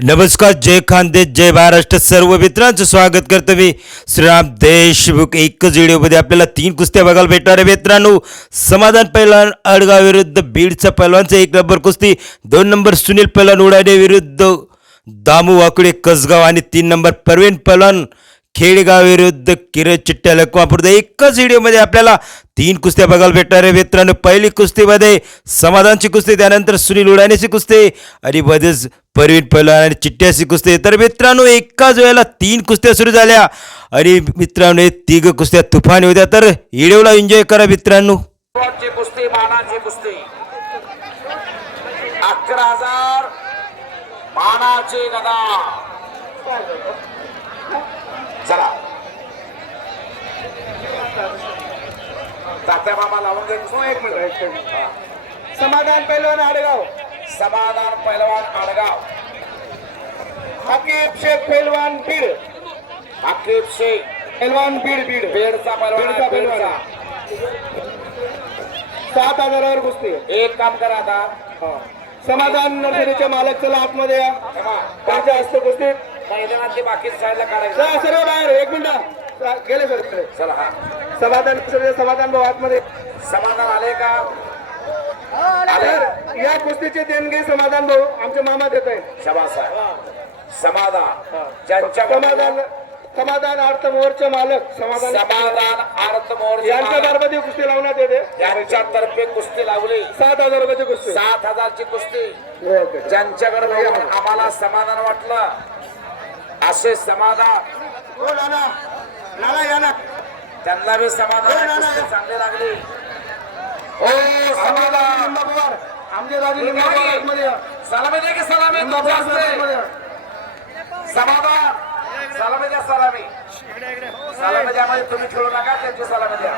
नमस्कार, जय खानदेश, जय महाराष्ट्र. सर्व मित्रांचं स्वागत करतो मी श्रीराम देशमुख. एकच व्हिडिओमध्ये आपल्याला 3 कुस्त्या बघायला भेटणार आहे मित्रांनो. समाधान पैलवान आडगाव विरुद्ध बीडचा पैलवानचा 1 नंबर कुस्ती, 2 नंबर सुनील पैलवान उडाडे विरुद्ध दामू वाकुडे कसगाव आणि 3 नंबर परवीन पैलवान खेडेगाव विरुद्ध किरण चिट्ट्या लखमापूर. एकच व्हिडिओमध्ये आपल्याला 3 कुस्त्या बघायला भेटणार आहे मित्रांनो. पहिली कुस्तीमध्ये समाधानची कुस्ती, त्यानंतर सुनील उडाण्याची कुस्ती आणि मध्येच परवीन पैलवान आणि चिट्ट्याची कुस्ती. तर मित्रांनो एकाच वेळेला 3 कुस्त्या सुरू झाल्या आणि मित्रांनो 3 कुस्त्या तुफानी होत्या. तर व्हिडिओला एन्जॉय करा मित्रांनो. कुस्ती मानाची कुस्ती 11,000 मानाची गदा. चला तात्या मामा लावून घ्यायचो. 1 मिनिट. समाधान पैलवान आडगाव, समाधान पैलवान आडगाव, हकीब शेख पैलवान बीड, हकीब शेख पैलवान बीड, बीडचा पैलवान, बीडचा 7,000 वर कुस्ती. एक काम करा आता, समाधान नर्सरीचे मालक चला आतमध्ये या. त्यांच्या हस्ते कुस्ती मैदानातली बाकी साईडला काढायचं. सर्व बाहेर. 1 मिनिट गेले सर. चला हा समाधान नर्सरीचे समाधान भाऊ आतमध्ये. समाधान आले का? या कुस्तीचे देणगे समाधान भाऊ आमचे मामा देत आहेत. शाबास आहे. समाधान ज्यांच्या समाधान अर्थ मोर्चा मालक समाधान अर्थ मोर्चा यांच्या दरबारी कुस्ती लावण्यात येते. यांच्यातर्फे कुस्ती लावली. 7,000 रुपयाची कुस्ती, 7,000 ची कुस्ती. ज्यांच्याकडे बघून आम्हाला समाधान वाटलं असे समाधान त्यांना बी समाधान चांगले लागले. हो समाधान आमचे सलामी दे की सलामी समाधान सलामी द्या. सलामी द्यामध्ये तुम्ही खेळू नका, त्यांची सलामी द्या.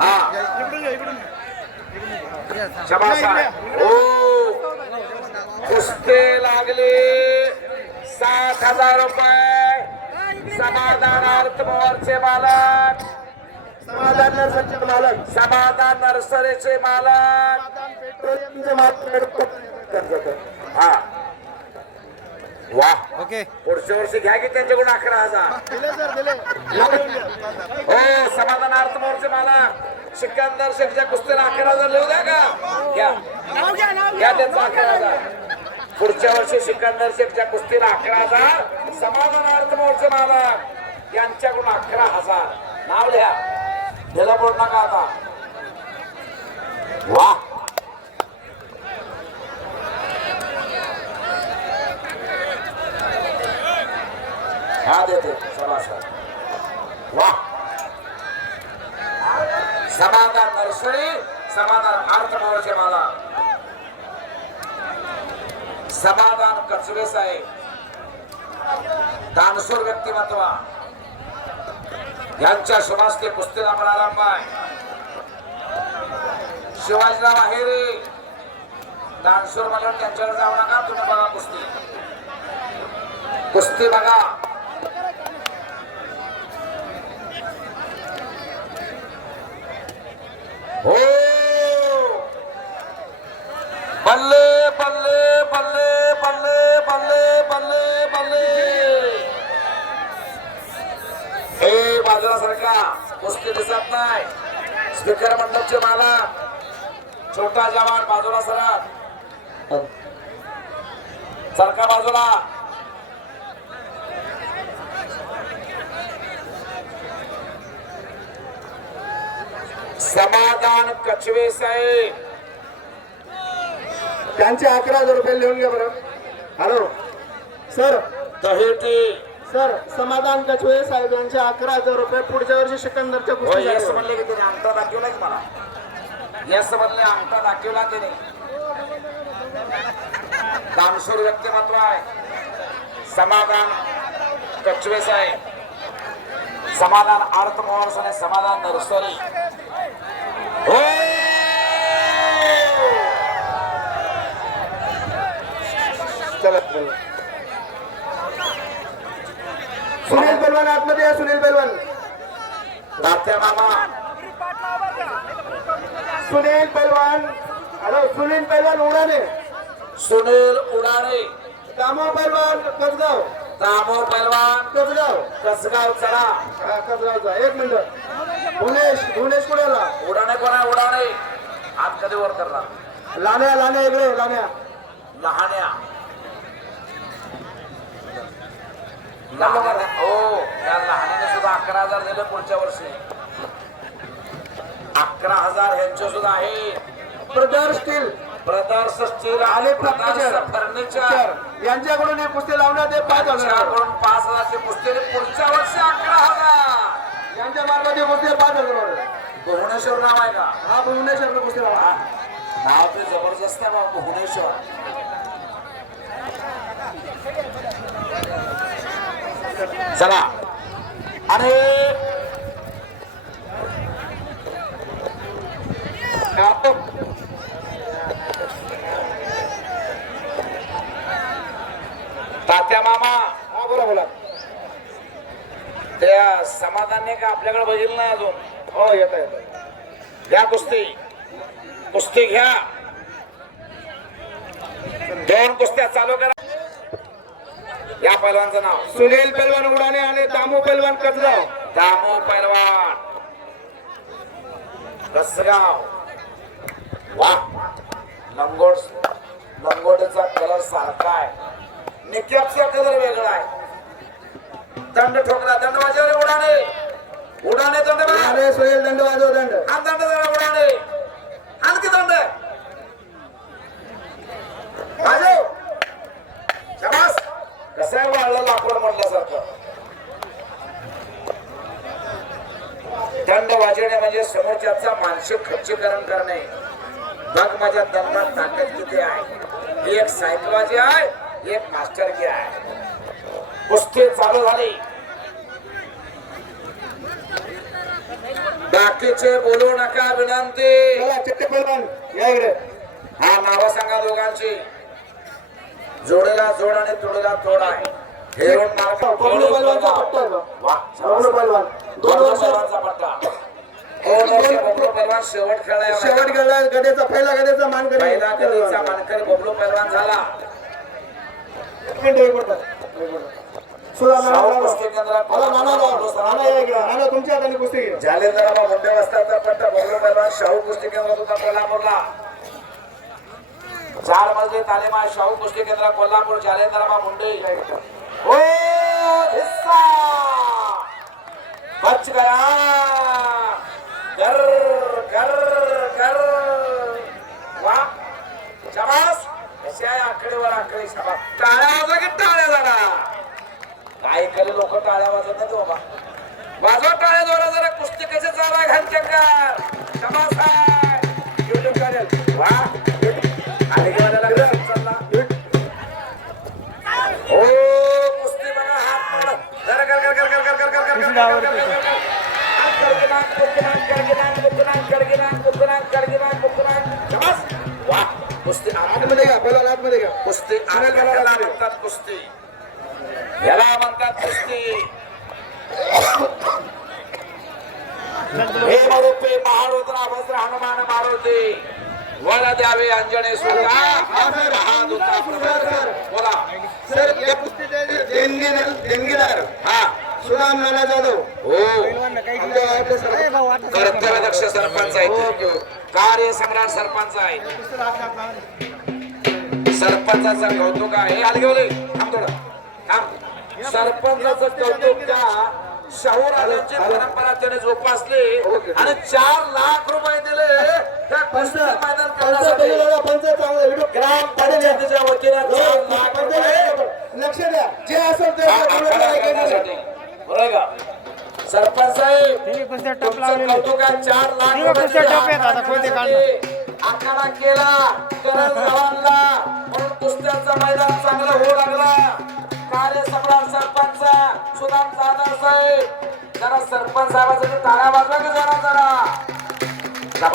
हा शबास आहे. हो कुस्ती लागले. 7,000 रुपये समाधान अर्थ मोर्चे मालक, समाधान नर्सरीचे मालक, समाधान नर्सरीचे मालक. हा वाह. ओके, पुढच्या वर्षी घ्या की त्यांच्याकडून 11,000. हो समाधान अर्थ मोर्चे मालक सिकंदर शेखच्या कुस्तीला 11,000 लिहू द्या का? घ्या त्यांचा 11,000. पुढच्या वर्षी सिकंदर शेखच्या कुस्तीला 11,000. समाधान अर्थ मोर्चे मालक यांच्याकडून 11,000. नाव लिहा, त्याला बोल नका आता. वाह हा देते. शाबास. वाह समाधान नर्सरी, समाधान अर्थ मोर्चे मालक, समाधान कचवे साहेब, दानशूर व्यक्तिमत्व यांच्या शुभास्ते कुस्तीला प्रारंभ आहे. शिवाजीराव आहेरे दानशूर मला त्यांच्याकडे जाऊ नका, तुम्ही बघा कुस्ती. कुस्ती बघा. हो बल्ले बल्ले बल्ले बल्ले बल्ले बल्ले बल्ले. हे बाजूला सरका, कुस्ती दिसत नाही. स्पीकर मंडपचे मालक छोटा जवान बाजूला सरका बाजूला. समाधान कचवे साहेब त्यांचे 11,000 रुपये लिहून घ्या बरं. हॅलो सर, दहेटी सर समाधान कचवे साहेब यांचे 11,000 रुपये पुढच्या वर्षी सिकंदरच्या कुस्ती. यस म्हणले की त्याने अंगठा दाखवला की मला. यस म्हणले अंगठा दाखवला त्याने. दानशूर व्यक्तिमत्व आहे समाधान कचवे साहेब, समाधान अर्थ मोर्स आणि समाधान नर्सरी. हो चला सुनील पैलवान आतमध्ये या. सुनील पैलवान, तात्या मामा, सुनील पैलवान. हॅलो सुनील पैलवान उडाने, सुनील उडाणे दामो पैलवान कसगाव दामो पैलवान कसगाव कसगाव चला हा, कसगावचा 1 मिनिट भुवनेश कुठेला उडाणे कोणा उडाणे आज कधी वर करणार लाण्या इकडे लाण्या लहान्या हो त्या लहान्याने सुद्धा 11,000 दिले पुढच्या वर्षी 11,000 ह्यांचे सुद्धा आहे ब्रदर स्टील ब्रदर्स स्टील आणि फर्निचर यांच्याकडून हे कुस्ती लावण्यात ते 5,000 त्यांच्याकडून 5,000 ची कुस्ती पुढच्या वर्षी 11,000 यांच्या मार्फत हे कुस्ती 5,000 भुवनेश्वर नाव आहे का हा भुवनेश्वर कुस्ती लावा नाव ते जबरदस्त आहे बाबा भुवनेश्वर चला आणि तात्या मामा हा बोला त्या समाधानने का आपल्याकडे बघितलं नाही अजून हो येत घ्या कुस्ती घ्या 2 कुस्त्या चालू करा या पैलवानचं नाव सुनील पैलवान उडाणे आणि दामो पैलवान कसगाव दामो पैलवान कसगाव वा लंगोटीचा कलर सारखा आहे निक्याचा कलर वेगळा आहे दंड ठोकला दंड वाजवले उडाणे दंड अरे सुनील दंड वाजव दंड हा दंड जरा उडाणे आणखी दंड वाजव शाबास कसं आहे वाढलं लाकूड म्हटल्यासारखं दंड वाजवणे म्हणजे समोरच्याचा मानसिक खच्चीकरण करणे बघ माझ्या दंडात ताकद किती आहे एक सायकलबाजी आहे एक मास्टरकी आहे कुस्ती चालू झाली बाकीचे बोलू नका विनंती चला चिट्टे पैलवान या इकडे हा नाव सांगा दोघांची जोडीला जोड आणि तोडीला तोड आहे हेरून मार्ग बबलू पैलवानचा पट्टा आहे का? बबलू पैलवान 2 वर्ष पट्टा 2 वर्ष बबलू पैलवान शेवट शेवट गेला गदेचा पहिला गदेचा मानकरी पहिला कधीचा मानकरी बबलू पैलवान झाला कुस्ती केंद्रात नाना तुमच्या हाताने कुस्ती घ्या जालेंद्राबा मुंबई वस्ताचा पट्टा बबलू पैलवान शाहू कुस्ती केंद्रात होता कोल्हापूरला 4 मजली तालीम आहे शाहू कुस्ती केंद्र कोल्हापूर जालेंद्राबा मुंबई ओ हिस्सा बच गया घर वाह शाबास कशी आहे आकडेवर शाबास टाळ्या वाजवा की टाळ्या जरा काय केले लोक टाळ्या वाजवत नाही बाबा वाजवा टाळ्या जोरा जरा कुस्ती कशी चालू आहे घनचक्कर शाबास आहे युट्यूब चॅनल वाह आले की मला लागला चालला ओ कुस्ती बघा हात जरा कुस्ती आतमध्ये घ्या पहिला आतमध्ये घ्या कुस्ती म्हणतात कुस्ती याला म्हणतात कुस्ती हे मरुपे महारुद्रा भद्र हनुमान मारुती वळ द्यावे अंजने बोला सर या कुस्तीचे देणगीदार हा सुदाम नाना जाधव हो आमच्या गावातले सर. कर्तव्यदक्ष सरपंच आहेत कार्य सम्राट सरपंच आहे सरपंचाचा कौतुक आहे आलगेवले थांब थोडं थांब सरपंचाचं कौतुक त्या शाहू राजांची परंपरा त्याने जोपासली आणि 4 लाख रुपये दिले त्या कुस्ती मैदान करण्यासाठी ग्रामपंचायतीच्या वतीने 4 लाख रुपये लक्ष द्या जे असेल ते करण्यासाठी बरोबर का सरपंच साहेब तुमचं कौतुक आहे 4 लाख रुपये आखाडा केला करण गावांना म्हणून कुस्त्यांचा मैदान चांगला होऊ लागला कार्य सम्राट सरपंच सुदाम जाधव साहेब जरा सरपंच साहेबांसाठी टाळ्या वाजवा की जरा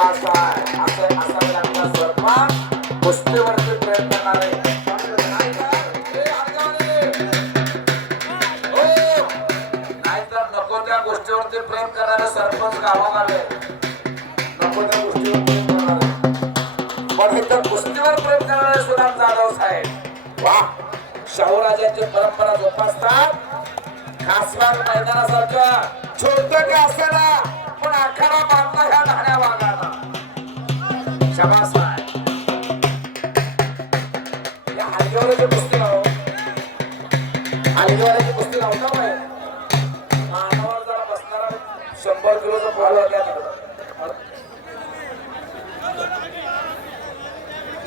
असा आपला सरपंच कुस्तीवरती प्रेम करणार आहे नाहीतर नको त्या गोष्टीवरती प्रेम करणारे सरपंच गावोगावे नको त्या गोष्टीवर प्रेम करणारे पण इथं कुस्तीवर प्रेम करणारे सुदाम जाधव साहेब वा शाहूराजांची परंपरा जोपासतात. खासबाग मैदानासारखं छोट का असताना पण आखाडा बांधला ह्या धाड्या वाघाला. शाबास आहे. या हलगीवाल्याची कुस्ती लाव. हलगीवाल्याची कुस्ती लावता बाय. मानावर जरा बसणारा 100 किलोचा बॉल होत्या तिकडं.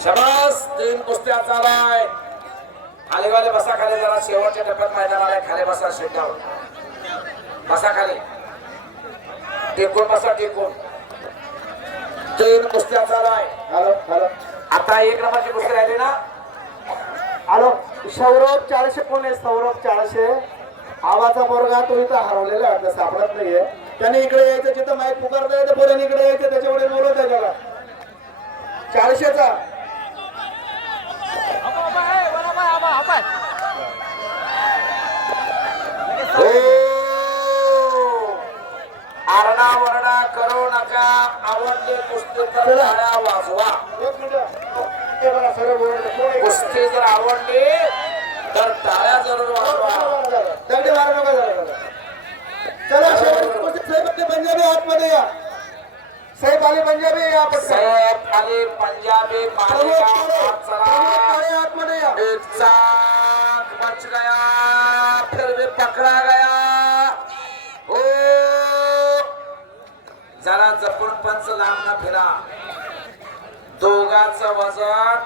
शाबास. 3 कुस्त्या चालाय. हलगीवाले बसा खाली जरा शेवटच्या टप्प्यात मैदान आलाय. खाली बसा शेटावर. बसा खाली. टेकून बसा टेकून. 3 कुस्त्या चालाय. हॅलो आता 1 नंबरची कुस्ती राहिली ना. हॅलो सौरभ 400 कोण आहे? सौरभ 400 आवाजा पोरगा तो इथं हरवलेला वाटतं सापडत नाहीये. त्याने इकडे यायचं जिथं माईक पुकारता येतं पोरांनी इकडे यायचं त्याच्यामुळे बोलवत आहे त्याला 400चा. आरडा वरडा करू नका. आवडले कुस्ती तर टाळ्या वाजवा. 1 मिनिट ते बघा सर्व बोलवलं. कुस्ती जर आवडली तर टाळ्या जरूर वाजवा. दगडी मारू नका जरा. चला शेवटची कुस्ती साहेब आपले पंजाबी आतमध्ये या. साहेब आले पंजाबी या पटकन. साहेब आले पंजाबी मालिका चला. आतमध्ये या. एक चाक बच गया. फिर भी पकड़ा गया. ओ जरा जपून पंच लांब ना फिरा. दोघांचं वजन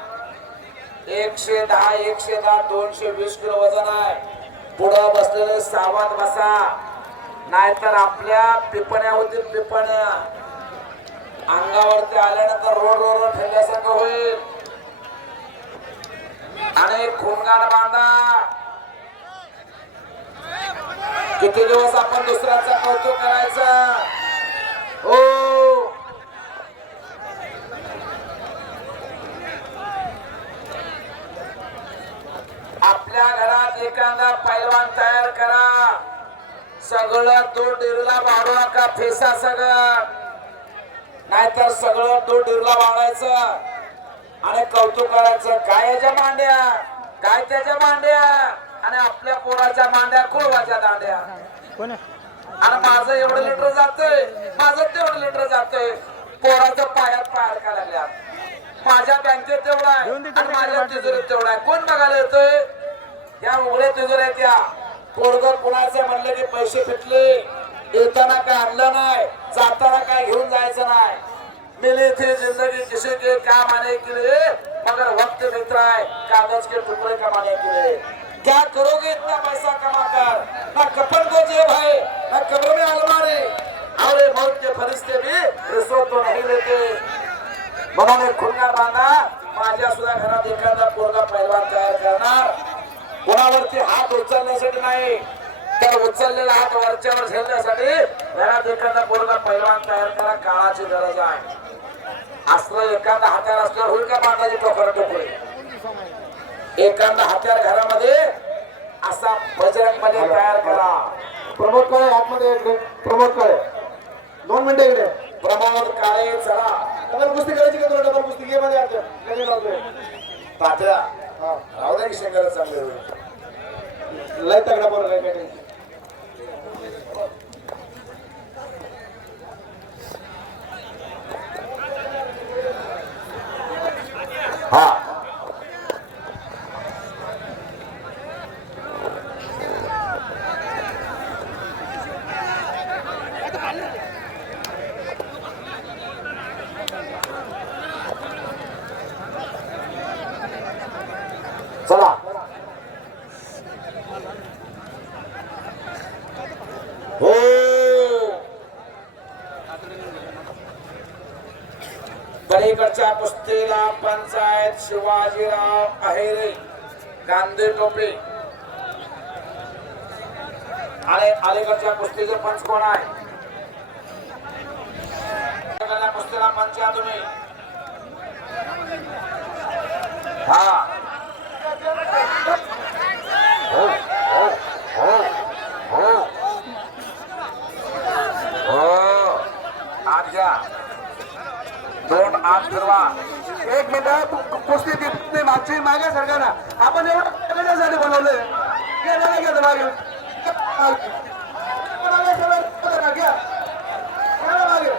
110 110 220 किलो वजन आहे. पुढं बसलेले सावध बसा नाहीतर आपल्या पिपण्या होतील. पिपण्या अंगावरती आल्यानंतर रोड फिरल्यासारखं होईल. आणि खूनगाड बांधा. किती दिवस आपण दुसऱ्याचं कौतुक करायचं. हो आपल्या घरात एखादा पैलवान तयार करा. सगळं दूर डिरला वाढू नका. फेसा सगळं नाहीतर सगळं दूर डिरला वाढायचं आणि कौतुक करायचं. काय याच्या मांड्या काय त्याच्या मांड्या आणि आपल्या पोराच्या मांड्या कुळवाच्या दांड्या. आणि माझं एवढं लिटर जातंय माझं तेवढं लिटर जातंय. पोराचं पायात पायात का लागल्यात. माझ्या बँकेत तेवढा आहे आणि माझ्या तिजोरीत तेवढा आहे. कोण बघायला येतोय? या उघड्या तिजोऱ्या त्या. पोरगं कुणाचं म्हणलं की पैसे फिटले. येताना काय आणलं नाही जाताना काय घेऊन जायचं नाही. मिली थी जिंदगी किसी के काम आने के लिए मगर वक्त मित्र है कागज के टुकड़े कमाने के लिए. क्या करोगे इतना पैसा कमाकर. ना कफन को जेब है ना कब्र में अलमारी और ये मौत के फरिश्ते भी रिश्वत तो नहीं लेते. म्हणून खुणगार बांधा. माझ्या सुद्धा घरात एखादा पोरगा पैलवान तयार करणार. कोणावरती हात उचलण्यासाठी नाही तर उचललेला हात वरच्यावर झेलण्यासाठी घरात एखादा पोरगा पैलवान तयार करा. काळाची गरज आहे. असलं एखादा हत्यार असल्यावर होईल का बांधाची टोकर टोकरी. एखादा हत्यार घरामध्ये असा बजरंग मध्ये तयार करा. प्रमोद काळे आतमध्ये इकडे. प्रमोद काळे 2 मिनिटं इकडे. प्रमोद काळे चला. डबल कुस्ती करायची का तुला? डबल कुस्ती घे मध्ये आता कधी लावतोय तात्या हा राहू दे की शेंगाला चांगले होईल. लय तगडा पोरगा आहे काय. हा चला. हो पलीकडच्या कुस्तीला पंचायत शिवाजीराव अहेरे गांधी टोपे. आणि अलीकडच्या कुस्तीचे पंच कोण आहे? कुस्तीला पंच या तुम्ही. हा आत घ्या. 2 आत फिरवा. 1 मिनिट कुस्ती मागची मागे सरका ना. आपण एवढं कशासाठी बनवलंय? गेलं नाही गेलं मागे. मागे सगळं करा, घ्या. घ्या मागे.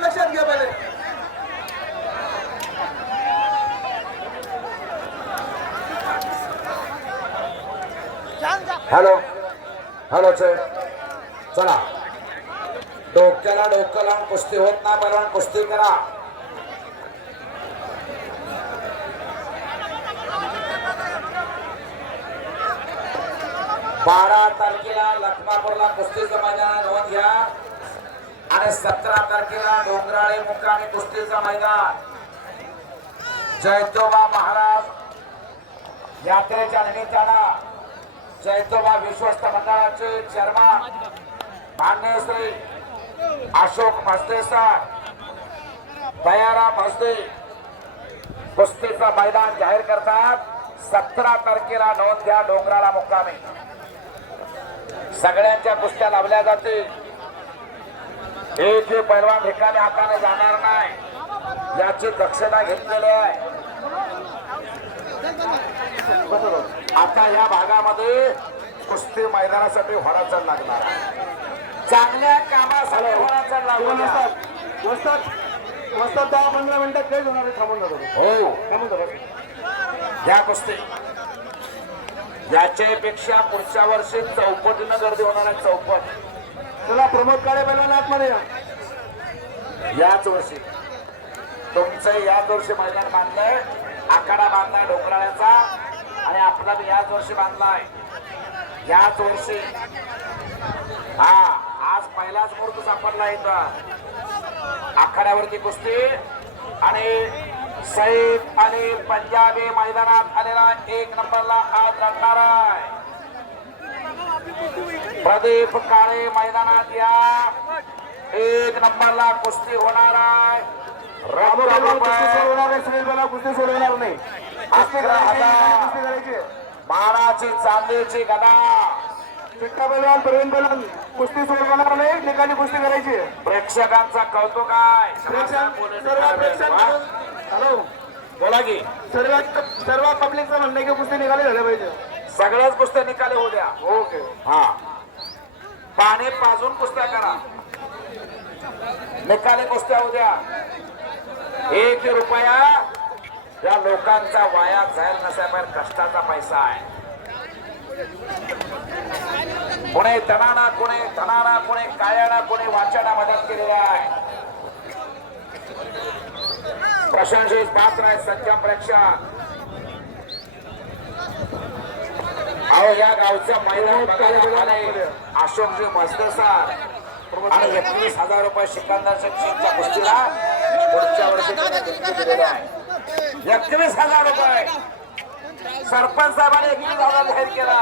लक्षात घ्या पहिले. हॅलो हॅलो चला डोक्याला डोकं लावून कुस्ती होत नाही बरं कुस्ती करा. बारा तारखेला लखमापूरला कुस्तीचं मैदान नोंद घ्या आणि 17 तारखेला डोंगराळे मुक्कामी कुस्तीचं मैदान. जयतोबा महाराज यात्रेच्या निमित्तानं जयतोबा विश्वस्त मंडळाचे चेअरमन मान्य श्री अशोक म्हस्ते सर दयाराम म्हस्ते कुस्तीचं मैदान जाहीर करतात. 17 तारखेला नोंद घ्या डोंगराला मुक्कामी. सगळ्यांच्या कुस्त्या लावल्या जातील. एक पैलवान ठिकाणी हाताने जाणार नाही याची दक्षता घेतलेली आहे. आता या भागामध्ये कुस्ती मैदानासाठी होण्याचा लागणार चांगल्या कामासाठी होण्याचा लागणार. वस्तात 10-15 मिनिटात काहीच होणार नाही. थांबून जातो. हो थांबून जातो. या कुस्ती याच्यापेक्षा पुढच्या वर्षी चौपटीनं गर्दी होणार आहे. चौपट. चला प्रमोद काळे पहिला आतमध्ये या. याच वर्षी तुमचं याच वर्षी मैदान बांधलंय. आखाडा बांधलाय डोंगराळ्याचा आणि आपला याच वर्षी बांधलाय. याच वर्षी हा आज पहिलाच मुहूर्त सापडला इथं आखाड्यावरती कुस्ती आणि सैफ आणि पंजाबी मैदानात आलेला 1 नंबरला आज रंगणार आहे. प्रदीप काळे मैदानात या 1 नंबरला कुस्ती होणार आहे. कुस्ती सोडवणार नाही. 11,000 मानाची चांदीची गदा. चिट्टा बैलवान प्रवीण बैलवान कुस्ती सोडवणार नाही. निकाली कुस्ती करायची. प्रेक्षकांचा कौतुक आहे. हॅलो बोला की सर्व पब्लिकचं म्हणणं आहे की कुस्ती निकाली झाल्या पाहिजे. सगळ्याच कुस्त्या निकाली होऊ द्या. ओके. हा पाणी पाजून कुस्त्या करा. निकाली कुस्त्या होऊ द्या. 1 रुपया या लोकांचा वाया जाईल नसायला कष्टाचा पैसा आहे. कोणी तणाना कोणी धनाना कोणी कायाना कोणी वाचना मदत केलेली आहे. प्रशंसित पात्र आहे सज्जन प्रेक्षक. अहो या गावचं मैदान अशोकजी म्हस्ते सर आणि 21,000 रुपये सिकंदर शेखच्या कुस्तीला पुढच्या वर्षी 21,000 रुपये सरपंच साहेबांनी 21,000 जाहीर केला.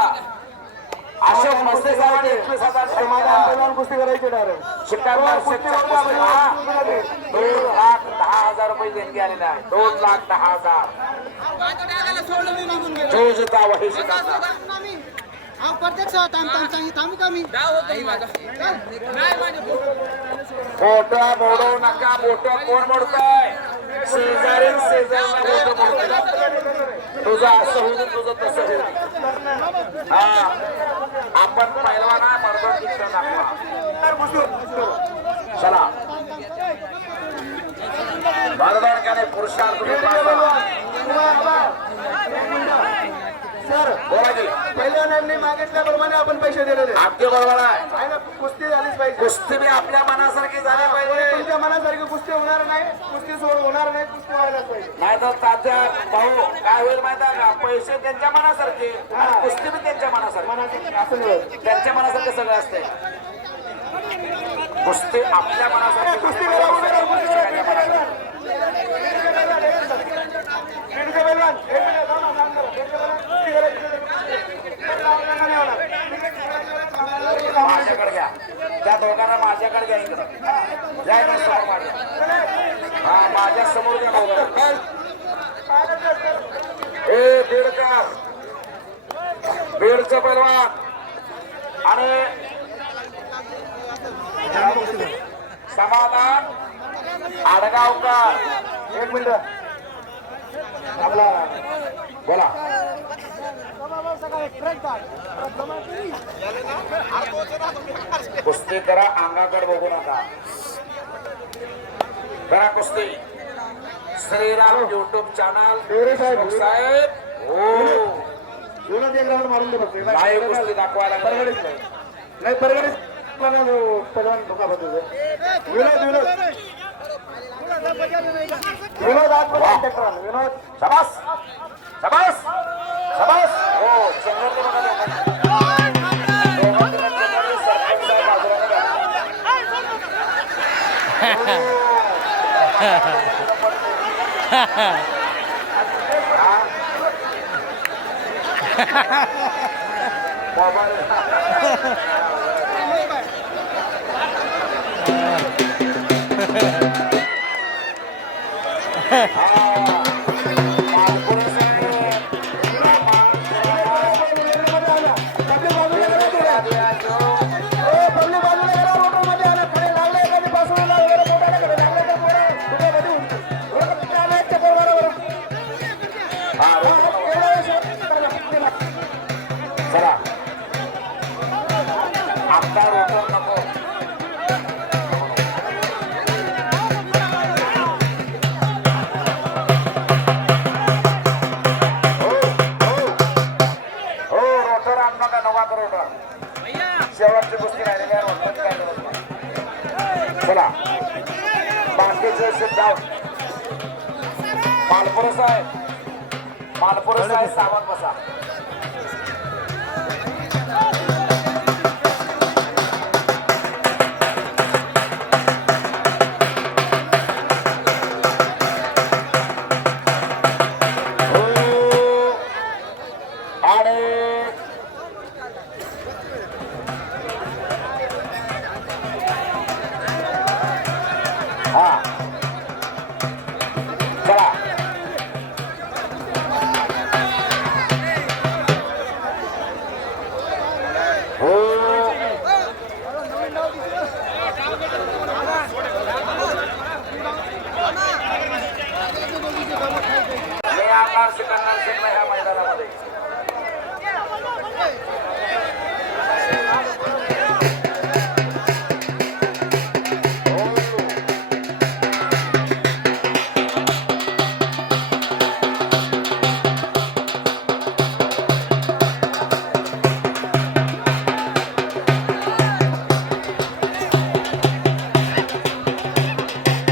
अशोक म्हस्ते साहेबांनी 21,000 कुस्ती करायची डायरेक्ट. सिकंदर शेखच्या कुस्तीला 2,10,000 रुपये देणगी आलेले आहे. 2,10,000 जोजता वही सिकंदर. मोठा मोडू नका. मोठं कोण मोडताय? शेजारी शेजारीला मोठं मोडतोय. तुझं असं होईल तुझं तसं होईल. हा आपण पैलवान आहे मर्द शिक्षण दाखवा. चला मर्दाने पुरुषार्थ सर बोला की पहिल्यांदा मागितल्याप्रमाणे आपण पैसे दिलेले. अगदी बरोबर आहे. कुस्ती झालीच पाहिजे. कुस्ती बी आपल्या मनासारखी झाली पाहिजे. तुमच्या मनासारखी कुस्ती होणार नाही. कुस्ती सोड होणार नाही. कुस्ती व्हायलाच पाहिजे. नाहीतर तात्या भाऊ काय होईल माहिती आहे का? पैसे त्यांच्या मनासारखे आणि कुस्ती बी त्यांच्या मनासारखी. मनासारखी असं नाही. त्यांच्या मनासारखे सगळं असते. कुस्ती आपल्या मनासारखी. कुस्ती करा, उभे राहा, कुस्ती करा, कुस्ती करा. दीडशे बैलवान, एक मिनिट, थांबा, थांब करा. दीडशे बैलवान, कुस्ती करायची. नाही होणार. माझ्याकडे घ्या. त्या दोघांना माझ्याकडे घ्या. इकडं घ्या इकडं समोर माझ्या. हा माझ्या समोर घ्या दोघांना. ए बीडकर बीडचं पैलवान आणि समाधान आडगावकर एक मिनिट आपला बोला कुस्ती करा अंगाकडे बघू नका करा कुस्ती श्रीराम युट्यूब चॅनल देवरे साहेब साहेब हो विनोद एक राऊंड मारून दे फक्त लाईव्ह कुस्ती दाखवायला परगडीच नाही परगडीच पहलवान धोका बदल विनोद विनोद आतमध्ये कॉन्टॅक्ट करा विनोद शाबास शाबास शाबास हो चंद्र ते बघा दोघांकडे चंद्र सरपंच साहेब बाजूला चला आता रोटर नको हो रोटर आण नका नवा रोटर शेवटची गोष्टी राहिलेली आहे रोटर काय करत नाही. चला बाकीचे सिद्धार्थ मालपुरे साहेब सावध बसा ह्या मैदानामध्ये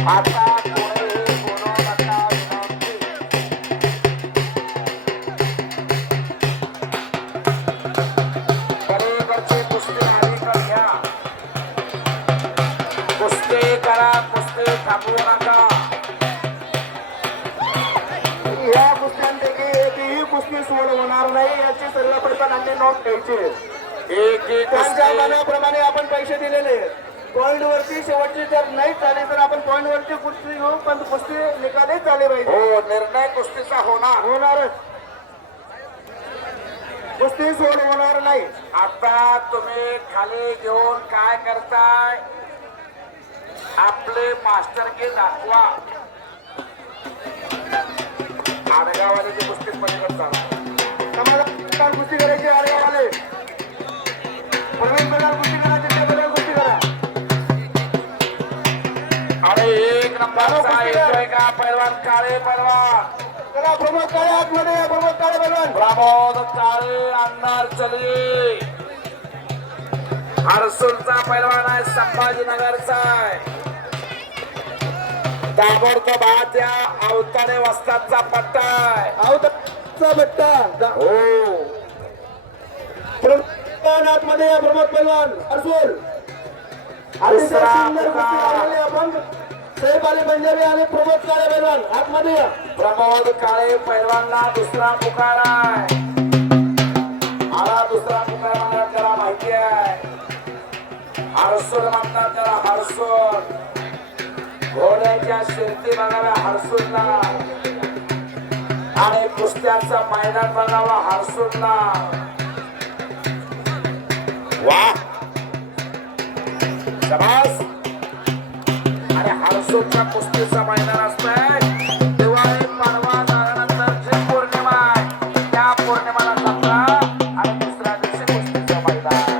आता थांबवू नका या कुस्त्यांपैकी एकही कुस्ती सोड होणार नाही याची सर्वप्रथमांनी नोंद घ्यायची एक त्यांच्या मनाप्रमाणे आपण पैसे दिलेले पॉइंट वरती शेवटची जर नाही झाली तर आपण पॉइंट वरती कुस्ती घेऊ पण कुस्ती निकालीच झाली पाहिजे हो निर्णय कुस्तीचा होणारच कुस्ती सोड होणार नाही. आता तुम्ही खाली घेऊन काय करताय आपले मास्टर के दाखवा आडगावाले कुस्ती पलीकडे समाजात कुस्ती करायची आडगावाले प्रवीण प्रधान कुस्ती करायची ते बदल कुस्ती करा. अरे एक नंबरचा येतोय का पैलवान काळे पैलवान चला प्रमोद काळे आतमध्ये प्रमोद काळे पैलवान प्रमोद काळे अंधार चली हरसूलचा पैलवान आहे संभाजीनगरचा आहे ताबडतोब हा त्या अवतारे वस्तादचा पट्टा आहे आवताचा बट्टा हो प्रमोद आतमध्ये या प्रमोद पैलवान अर्जुल अतिशय सुंदर कुस्ती लावलेली आपण साहेब अली पंजाबी आणि प्रमोद काळे पैलवान आतमध्ये या. प्रमोद काळे पैलवानला दुसरा पुकार आहे मला दुसरा पुकार म्हणतात त्याला माहिती आहे हरसूल म्हणतात त्याला हरसूल घोड्याच्या शिर्ती बघाव्या हरसूलला आणि कुस्त्याचं मैदान बघावं हरसूलला वा शाबास आणि हरसूल असोचा कुस्तीचा मैदान असतंय. दिवाळी पाडवा झाल्यानंतर जी पौर्णिमा आहे त्या पौर्णिमेला जत्रा आणि दुसऱ्या दिवशी कुस्तीचं मैदान.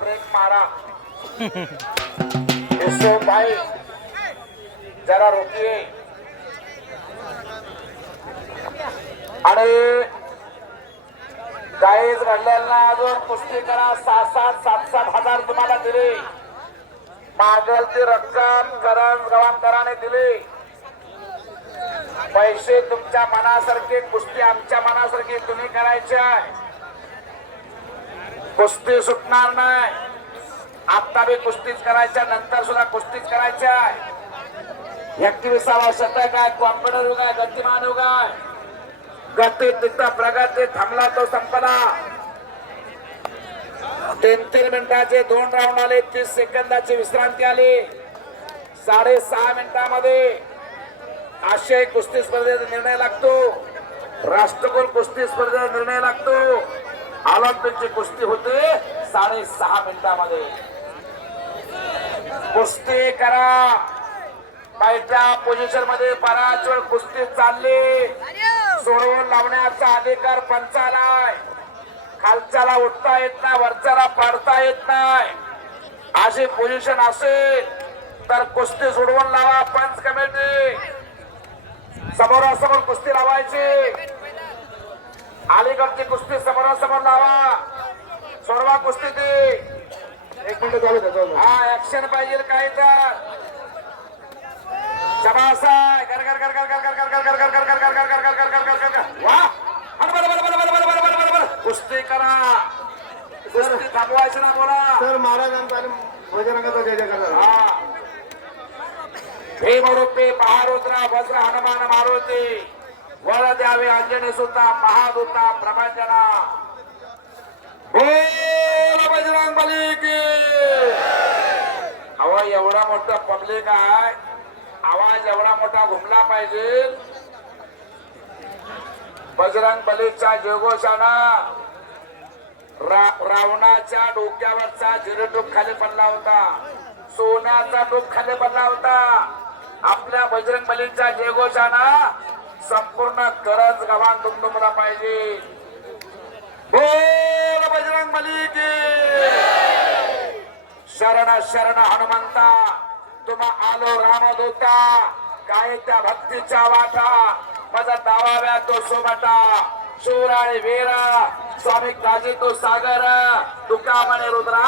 ब्रेक मारा इसो भाई जरा रोकिए. आणि काहीच घडलेलं नाही अजून. कुस्ती करा. 6-7 हजार तुम्हाला दिले. मागेल ती रक्कम गव्हाणकरांनी दिली. पैसे तुमच्या मनासारखे, कुस्ती आमच्या मनासारखी तुम्ही करायची आहे. कुस्ती सुटणार नाही. आता बी कुस्तीच करायच्या, नंतर सुद्धा कुस्तीच करायच्या. 21वा शतक आहे. कॉम्प्युटर युग आहे, गतिमान युग आहे. गती तिथं प्रगती, थांबला तो संपला. 3-3 मिनिटाचे 2 राऊंड आले. 30 सेकंदाची विश्रांती आली. 6.5 मिनिटांमध्ये आशियाई कुस्ती स्पर्धेचा निर्णय लागतो. राष्ट्रकुल कुस्ती स्पर्धेचा निर्णय लागतो. ऑलिम्पिकची कुस्ती होते 6.5 मिनिटांमध्ये. कुस्ती करा. पहिल्या पोझिशन मध्ये बराच वेळ कुस्ती चालली. सोडवून लावण्याचा अधिकार पंचाला आहे. खालच्याला उठता येत नाही, वरच्याला पाडता येत नाही. अशी पोझिशन असेल तर कुस्ती सोडवून लावा. पंच कमिटी समोरासमोर कुस्ती लावायची. अलीकडची कुस्ती समोरासमोर लावा. सोडवा कुस्ती ती. 1 मिनिट चालू द्या. हा ऍक्शन पाहिजे काही तर. शबास आहे. कर कर कर कर कर कर कर कर कर कर कर कर कर कर कर कर कर कर कर. वाह. कुस्ती करा. कुस्ती थांबवायची ना. बोला सर महाराजांचा आणि बजरंगाचा जय जयकार झाला. हा. भीमरूपी महारुद्रा वज्र हनुमान मारुती वळ द्यावे अंजनी सुद्धा महादूता प्रपंचना. बोल बजरंग बली की. अहो एवढा मोठा पब्लिक आहे. आवाज एवढा मोठा घुमला पाहिजे. बजरंग बलीच्या जयघोषाना रावणाच्या डोक्यावरचा जिरटूप खाली पडला होता. सोन्याचा टोप खाली पडला होता. आपल्या बजरंग बलीच्या जयघोषाना संपूर्ण करंज गव्हाण दुमदुमला पाहिजे. बोल बजरंग बली की. शरण शरण हनुमंता तुम्हा आलो रामदूता. काय त्या भक्तीच्या वाटा माझा दावाव्या तो सोमटा. शूर आणि वीरा स्वामी काजी तो सागर. तुका म्हणे रुद्रा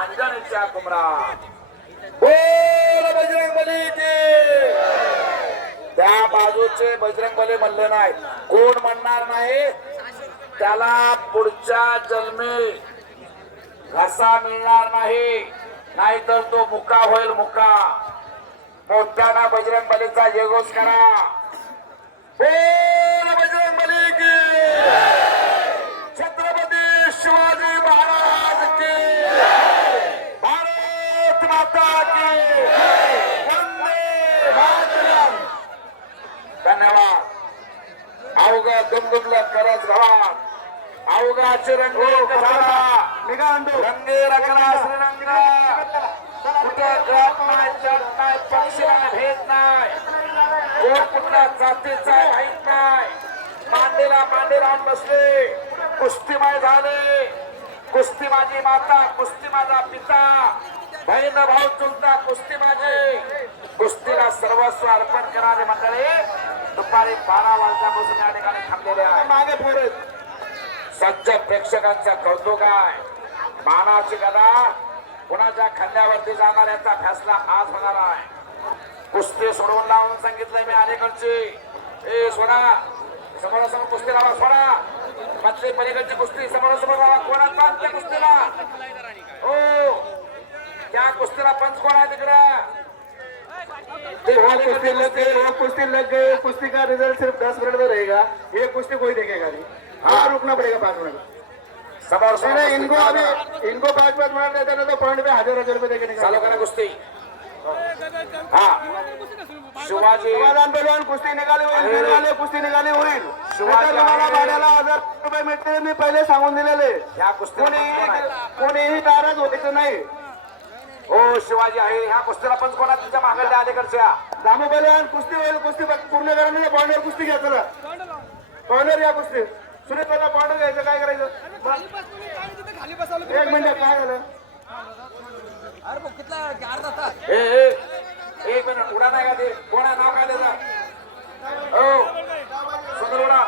अंजनीच्या कुमरा. बोल बजरंग बली की. त्या बाजूचे बजरंग बली म्हणले नाही. कोण म्हणणार नाही त्याला पुढच्या जन्मी घसा मिळणार नाही, नाहीतर तो मुका होईल मुका. मोठ्याना बजरंग बलीचा जयघोष करा. बोल बजरंग बली की. छत्रपती शिवाजी महाराज की. भारत माता की. वंदे मातरम. धन्यवाद. अवघा दुमदुमला करत राहा. अवघाचे रंग मी काय म्हणतो रंगे रंगला श्रीरंग. कुठं जात नाही, जात नाही, पक्षाला भेद नाही. कोण कुठल्या जातीचा माहित नाही. मांडीला मांडी लावून बसले. कुस्तीमय झाले. कुस्ती माझी माता, कुस्ती माझा पिता, बहीण भाऊ चुलता कुस्ती माझी. कुस्तीला सर्वस्व अर्पण करणारी मंडळी दुपारी 12 वाजल्यापासून या ठिकाणी थांबलेले आहे. मागे पुढे सज्ज प्रेक्षकांचा कौतुक आहे. मानाची गदा कुणाच्या खांद्यावरती जाणार याचा फैसला आज होणार आहे. कुस्ती सोडवून लावून सांगितलंय मी अनेकांची. ए सोडा समोरासमोर कुस्ती लावा. सोडा मधली पलीकडची कुस्ती समोरासमोर लावा. कोणात पंच त्या कुस्तीला. हो त्या कुस्तीला पंच कोण आहे तिकडं. कुश्ती लग गई. कुश्ती का रिजल्ट सिर्फ 10 मिनट में रहेगा. ये कुश्ती कोई देखेगा नहीं. हाँ रुकना पड़ेगा 5 मिनट. समोर इनको अभी इनको 5 मिनट देते ना तो पॉइंट पे 1000 रुपए देके चालू करा कुस्ती. हा शिवाजी समाधान पैलवान कुस्ती निघाली होईल, बिलवाले कुस्ती निघाली होईल. शिवाजी नाहीतर मला आहे. भाड्याला 1000 रुपये मिळते, मी पहिले सांगून दिलेले. ह्या कुस्तीला पंच कोण आहे? कोणीही नाराज व्हायचं नाही. हो शिवाजी आहे. ह्या कुस्तीला पंच कोण आहे तुमच्या मागल्या अलीकडच्या? दामू पैलवान कुस्ती होईल, कुस्ती पूर्ण करायला बॉन्डर कुस्ती घ्या चला. बॉन्डर या कुस्ती सुनील पहिला बॉन्डर घ्यायचं. काय करायचं? एक मिनिट काय झालं? एक मिनिट उडा नाही का ते? कोणा नाव काय त्याचं? हो सुंदर उडा.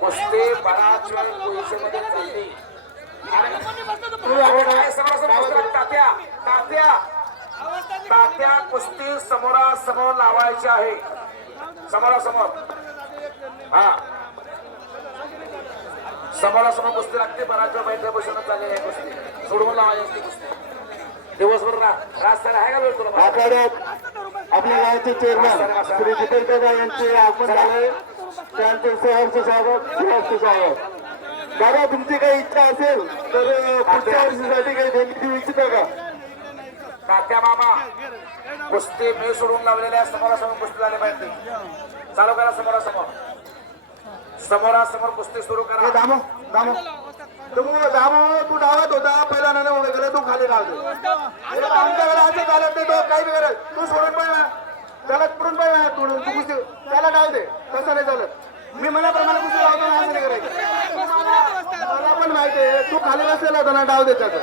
कुस्ती बराच वेळ पोलिसेमध्ये चालली. तात्या तात्या तात्या कुस्ती समोरासमोर लावायची आहे. समोरासमोर हा समोरासमोर कुस्ती लागते. बराच वेळ बैठक बसून चाललेली आहे कुस्ती. सोडवून लावायची असते कुस्ती. दिवसभर रास्ता आहे का वेळ तुला? आखाड्यात आपल्या गावाचे चेअरमन श्री जितेंद्र दादा यांचे आगमन झाले. त्यांचे सहर्ष स्वागत. दादा तुमची काही इच्छा असेल तर पुढच्या वर्षीसाठी काही देणगी देऊ इच्छिता का? तात्या मामा कुस्ती मी सोडून लावलेल्या समोरासमोर कुस्ती झाली पाहिजे. चालू करा समोरासमोर. समोरासमोर कुस्ती सुरू करा. दामो दामो तू डावत होता पहिला नाना वगैरे तू खाली लावतो. आमच्याकडे असं चालत नाही. तो काही करत तू सोडून पण ना त्याला पुढून पण ना तू कुस्ती त्याला डाव दे. तसं नाही चालत. मी मनाप्रमाणे कुस्ती लावतो ना, असं नाही करायचं. मला पण माहिती आहे तू खाली बसलेला होता ना, डाव दे त्याचं.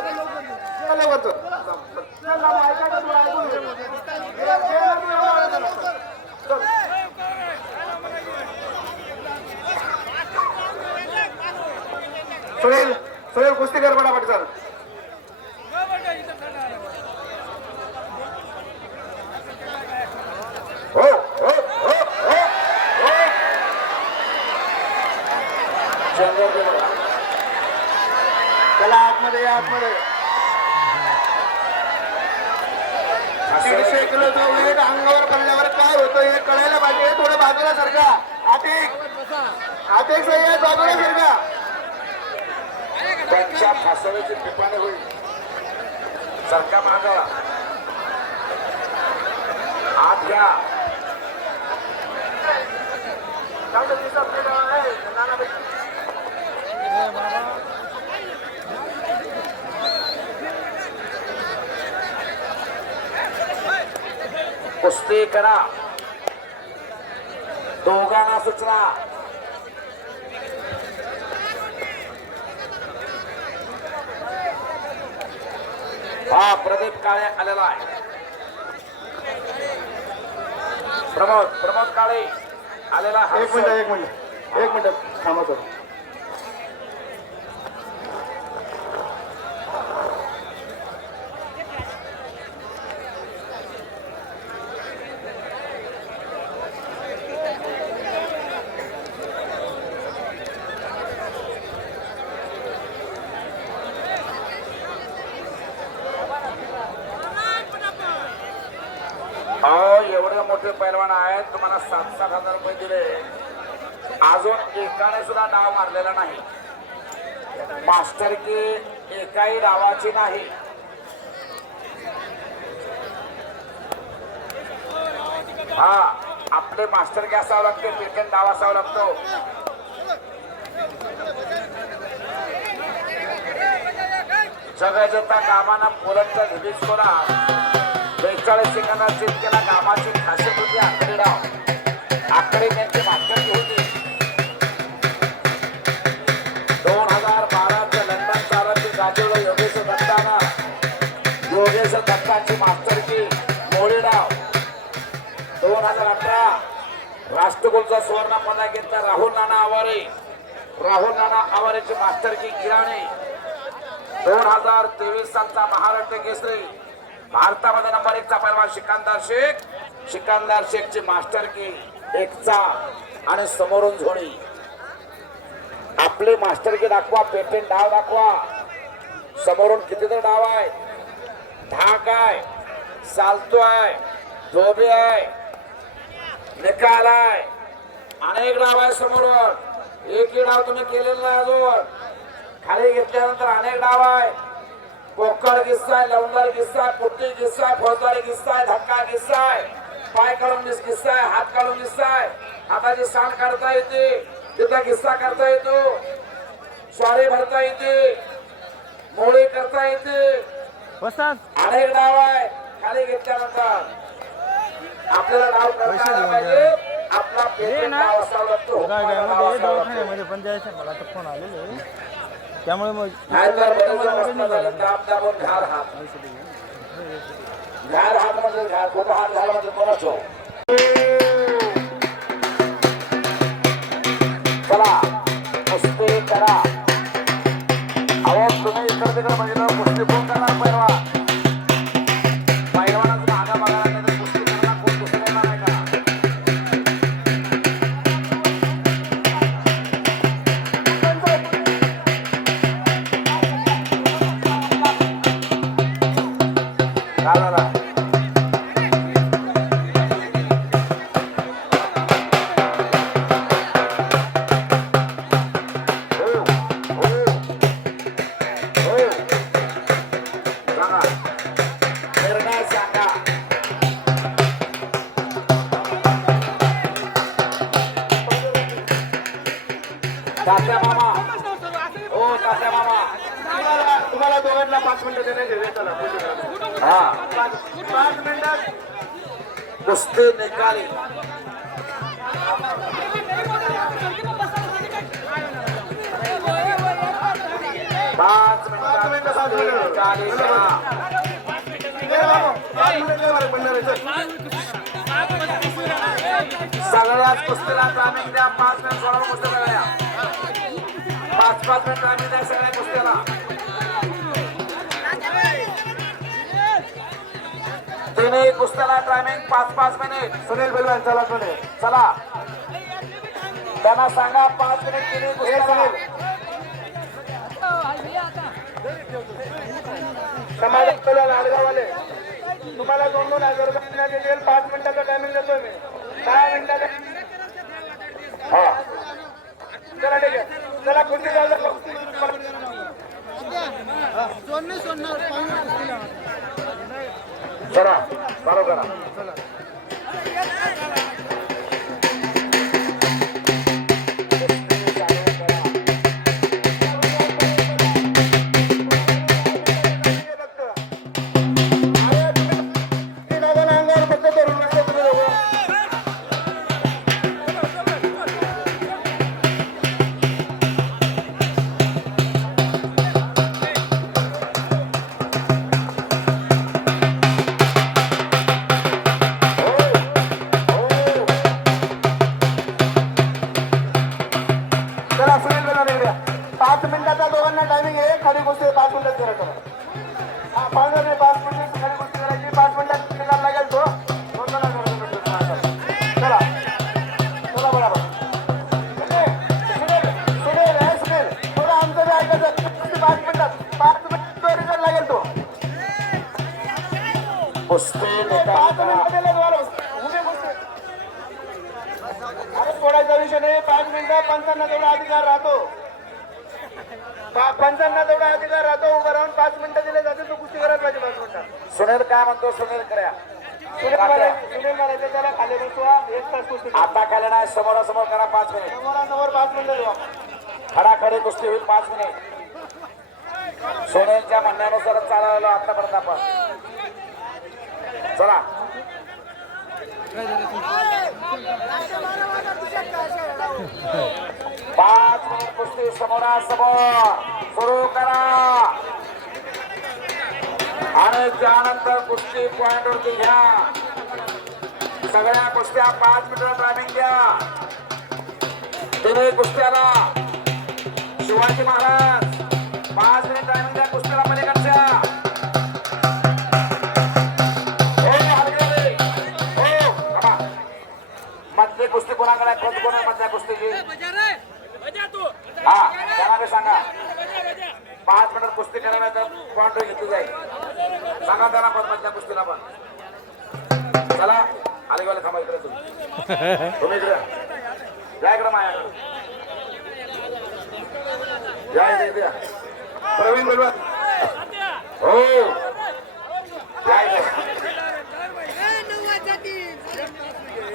सुनील सुनील कुस्ती कर पटापट चाल. हो हो हो हो हो. त्याला आतमध्ये या, आतमध्ये. 300 किलोचा वेट अंगावर पडल्यावर काय होतं हे कळायला पाहिजे. थोडं बाजूला सरका. आतिक सही आहे, बाजूला सरका. त्यांच्या फासव्याची टिपाणी होईल. सरका मागा आत घ्या. कुस्ती करा. दोघांना सूचना. हा प्रदीप काळे आलेला आहे. प्रमोद काळे आलेला. एक मिनिट थांबा सर. एवढे मोठे पैलवान आहेत. तुम्हाला 7,000 रुपये दिले. अजून एकाने सुद्धा डाव मारलेला नाही. मास्टर की एकाही डावाची नाही. हा आपले मास्टर की असावं लागते. पेटंट डाव असावा लागतो. जगाच्या कामाना पोलंडच्या ढिबीस्कोला 42 सेकंदात चेक केला. कामाची खासियत होती आकडे डाव. आकडे त्यांची मास्टरची होती. 2012च्या लंडन चालती गाजवलं योगेश दत्ताची मास्टरकी मोळी डाव. 2018 राष्ट्रकुलचा सुवर्ण पदक घेतला राहुल नाना आवारेची मास्टरकी गिराणी. 2023 सालचा महाराष्ट्र केसरी भारतामध्ये नंबर 1 चा पैलवान सिकंदर शेखची मास्टरकी 1 चा आणि समोरून झोळी. आपले मास्टरकी दाखवा. पेटेंट डाव दाखवा. समोरून कितीतरी डाव आहे. धाक आहे, सालतो आहे, धोबी आहे, निकाल आहे, अनेक डाव आहे समोरून. एकही डाव तुम्ही केलेला नाही अजून. खाली घेतल्यानंतर अनेक डाव आहे. पोकळ किस्सा आहे, लवंदार किस्सा आहे, पुट्टी किस्सा आहे, फौजदारी किस्सा आहे, धक्का किस्सा आहे, पाय काढून किस्सा आहे, हात काढून किस्सा आहे, हाताची सांड काढता येते, तिथं किस्सा करता येतो, स्वारी भरता येते, मोळी करता येते, अनेक डाव आहे. खाली घेतल्यानंतर आपल्याला डाव करता आला पाहिजे. आपला फेवरेट डाव असावा लागतो. पण जायचं मला तर फोन आलेले त्यामुळे मग नाहीतर बरोबर बसला झाला, दाब दाबून घाल हात म्हणजे घाल, खोटा हात घाल म्हणजे कोणाचो. चला कुस्ती करा. अहो तुम्ही इकडे तिकडे बघितलं कुस्ती कोण करणार पैलवान? पैलवानाचं मागं बघा नाही तर कुस्ती करणार कोण दुसरं येणार नाही का? काय झाला? सांगा निर्णय सांगा. तात्या मामा हो तात्या मामा तुम्हाला दोघांना 5 मिनिटं देण्याचे वेतन हा 5 मिनिटात कुस्ती निकाली. पाच मिनिटं निकाली करा. सगळ्याच कुस्तीला टायमिंग द्या. 5 मिनिट सोडा कुस्ती सगळ्या 5-5 मिनिट टायमिंग द्या सगळ्या कुस्तीला. तिन्ही कुस्त्याला टायमिंग 5-5 मिनिट. सुनील बेलवान चला सुनील चला त्यांना सांगा 5 मिनिट तिन्ही कुस्त्याला. समाज लाडगाववाले तुम्हाला 2-2 हजार रुपये देण्यात येईल. 5 मिनिटाचा टायमिंग देतोय मी. 10 मिनिटाचा हा चला ठीक आहे. चला कुस्ती झालं. चला चालू करा. अंगावर फक्त धरून नका तुम्ही दोघं. चला सुनील बेलवान इकडे या. 5 मिनिटाचा दोघांना टायमिंग आहे. खाली कुस्ती 5 मिनिटात करा करा. हा 5 मिनिट 5 मिनिट खाली कुस्ती करायची. 5 मिनिटात निकाल लागेल तो. 2-2 हजार रुपये चला चला बरोबर. सुनील थोडं आमचं बी ऐकायचं. कुस्ती 5 मिनिटात 5 मिनिट तो रिझल्ट लागेल तो. कुस्ती 5 निकाली करा. मिनिटं दिले तुम्हाला. उभी कुस्ती. अरे सोडायचा विषय नाही. 5 मिनिटं 55 तेवढा अधिकार राहतो. 55 तेवढा अधिकार राहतो. उभं राहून 5 मिनिटं दिले जाते. तो कुस्ती करायला पाहिजे 5 मिनिटात. सुनील काय म्हणतो? सुनील करा. सुनील मारायचं त्याला खाली बसवा. 1 तास कुस्ती करा. आता केलं नाही समोरासमोर करा 5 मिनिट. समोरासमोर 5 मिनिटं देवा. खडाखडी कुस्ती होईल 5 मिनिट. सोनेलच्या म्हणण्यानुसारच चालवलं आतापर्यंत आपण. चला पाच मिनिट कुस्ती समोरासमोर सुरू करा आणि त्यानंतर कुस्ती पॉइंट वरती घ्या. सगळ्या कुस्त्या 5 मिनिट टायमिंग द्या. तिन्ही कुस्त्याला शिवाजी महाराज 5 मिनिट टायमिंग द्या. कुस्त्याला पलीकडच्या मधली कुस्ती कोणाकडे आहे? कोण आहे मधल्या कुस्तीची? हा त्यांना बी सांगा 5 मिनिट कुस्ती करायला तर पॉइंट घेतली जाईल. सांगा त्यांना पण मधल्या कुस्तीला पण. चला आलेवाले थांबा इकडे. तुम्ही इकडे या. इकडे माझ्याकडे या. इथे प्रवीण बेलवान हो काय रे?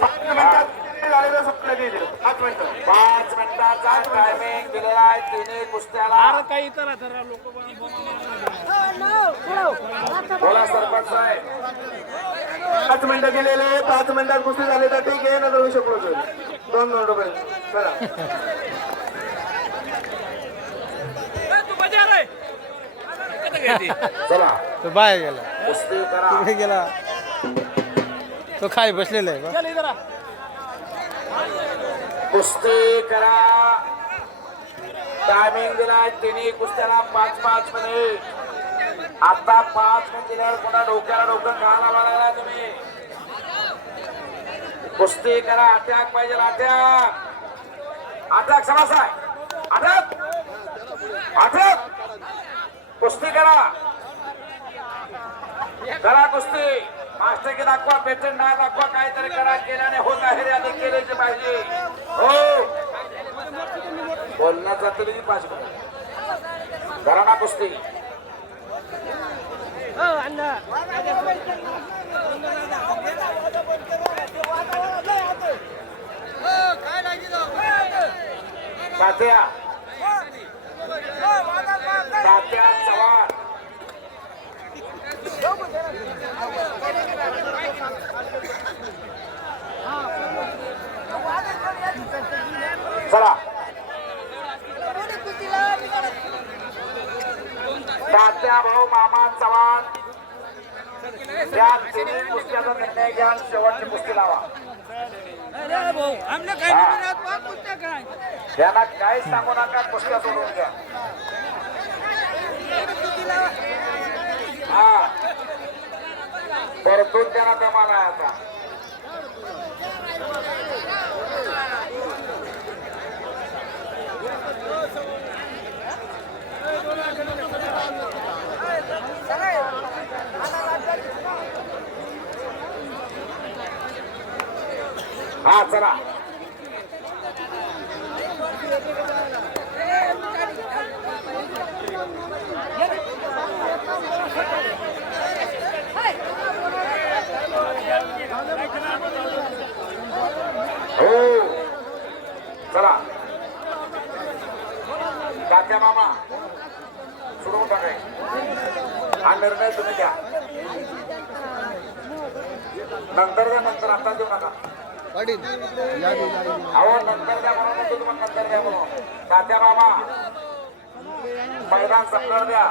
5 मिनिटात झालेलं स्वप्न गेले 5 मिनिटं 5 मिनिटाचा टायमिंग दिलेला आहे तिन्ही कुस्त्याला. बोला सरपंच साहेब. 5 मिनिटं गेलेले 5 मिनिटात कुस्ती झाली तर ठीक आहे ना जाऊ शकलो 2 रुपये चला चला तो बाहेर गेला कुस्ती करा. तिकडे गेला तो खाली बसलेला आहे बा. कुस्ती करा. टायमिंग दिलाय तिन्ही कुस्त्याला 5-5 मिनिट. आता 5 मिनिट दिल्यावर पुन्हा डोक्याला डोकं खायला लावायला तुम्ही. कुस्ती करा. अटॅक पाहिजे अटॅक. अटॅक समास आहे. Attack attack. कुस्ती करा. करा कुस्ती. मास्टर की दाखवा. पेटंट नाही दाखवा. काहीतरी करा. केल्याने होत आहे रे. अधिक केलेचे पाहिजे. हो बोलण्याचा तरी 5 मिनिट. करा ना कुस्ती. तात्या तात्या चव्हाण. चला तात्या भाऊ मामा चव्हाण या तिन्ही कुस्त्याचा निर्णय घ्या. शेवटची कुस्ती लावा. त्यांना काहीच सांगू नका. कुस्त्या सोडून घ्या. हा परतून त्यांना जमाना आहे आता. हा चला हो चला तात्या मामा सोडवून टाकाय. हा निर्णय तुम्ही घ्या. नंतर द्या. नंतर आता देऊ नका. अहो नंतर द्या म्हणून म्हणतो तुम्हाला. नंतर द्या म्हणून. तात्या मामा मैदान संपल्यावर द्या.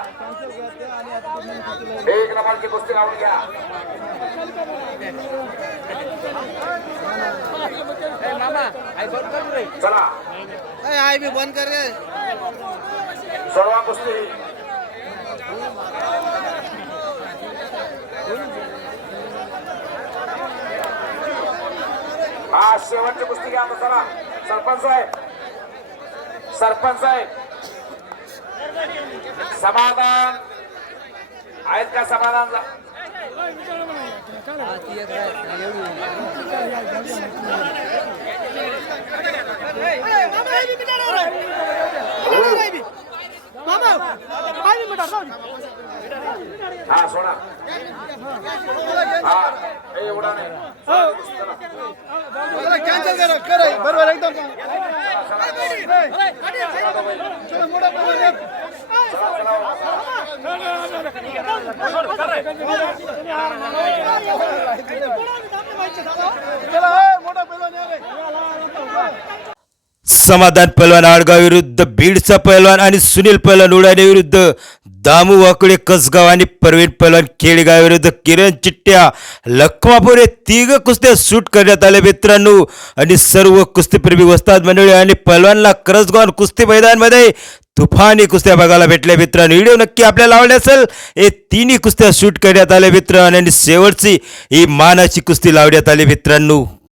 1 नंबरची कुस्ती लावून घ्या. चला आई भी बंद कर रे. सर्व कुस्ती. हा शेवटची कुस्ती घ्या. आता चला सरपंच साहेब. सरपंच साहेब समाधान आहेत का? समाधान हा सोडा. हा एवढा नाही. कॅन्सल करा. करा बरोबर एकदम. समाधान पहलवान आडगाव विरुद्ध बीडचा पहलवान आणि सुनील पहलवान उडाणे विरुद्ध दामू वाकडे कसगाव आणि प्रवीण पहलवान खेडेगाव विरुद्ध किरण चिट्ट्या लखमापूर हे 3 कुस्त्या शूट करण्यात आले मित्रांनो. आणि सर्व कुस्तीप्रेमी वस्ताद मंडळी आणि पहलवानला करसगाव कुस्ती मैदानमध्ये तुफानी कुस्त्या बघायला भेटल्या मित्रांनो. व्हिडिओ नक्की आपल्याला आवडले असेल. हे 3 कुस्त्या शूट करण्यात आले मित्रांनो आणि शेवटची ही मानाची कुस्ती लावण्यात आली मित्रांनो.